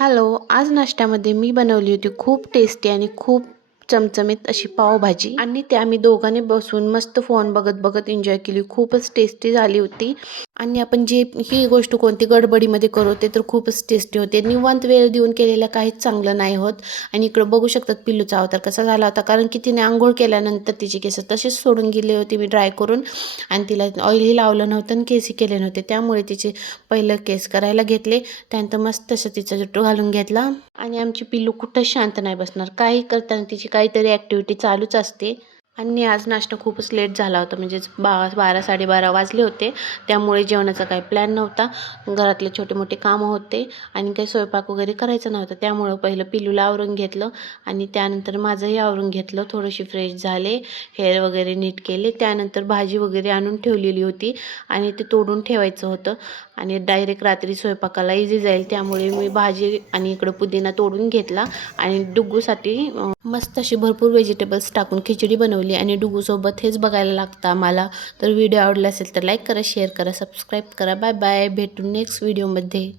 Hello, आज नाश्त्यामध्ये मी बनवली होती खूप टेस्टी आणि खूप चमचमीत अशी पावभाजी आणि ते आम्ही दोघांनी बसून मस्त फोन बघत बघत एन्जॉय केली. खूपच टेस्टी झाली होती आणि आपण जी ही गोष्ट कोणती गडबडीमध्ये करू ते तर खूपच टेस्टी होते. निवांत वेळ देऊन केलेलं काहीच चांगलं नाही होत. आणि इकडं बघू शकतात पिल्लूचा अवतार कसा झाला होता, कारण की तिने अंघोळ केल्यानंतर तिची केस तसेच सोडून गेले होते मी ड्राय करून, आणि तिला ऑइलही लावलं नव्हतं आणि केसही केले नव्हते. त्यामुळे तिचे पहिलं केस करायला घेतले, त्यानंतर मस्त असं तिचा जुट्टू घालून घेतला. आणि आमची पिल्लू कुठंच शांत नाही बसणार, काही करताना तिची काहीतरी ॲक्टिव्हिटी चालूच असते. आणि आज नाश्ता खूपच लेट झाला होता, म्हणजेच 12 साडेबारा वाजले होते. त्यामुळे जेवणाचा काही प्लॅन नव्हता. घरातले छोटे मोठे कामं होते आणि काही स्वयंपाक वगैरे करायचं नव्हतं. त्यामुळं पहिलं पिल्लूला आवरून घेतलं आणि त्यानंतर माझंही आवरून घेतलं. थोडीशी फ्रेश झाले, हेअर वगैरे नीट केले. त्यानंतर भाजी वगैरे आणून ठेवलेली होती आणि ते तोडून ठेवायचं होतं आणि डायरेक्ट रात्री स्वयंपाकाला इझी जाईल, त्यामुळे मी भाजी आणि इकडं पुदिना तोडून घेतला आणि डुग्गूसाठी मस्त अशी भरपूर व्हेजिटेबल्स टाकून खिचडी बनवली. आणि डुग्गूसोबत हेच बघायला लागतं आम्हाला. तर व्हिडिओ आवडला असेल तर लाईक करा, शेअर करा, सबस्क्राईब करा. बाय बाय, भेटू नेक्स्ट व्हिडिओमध्ये.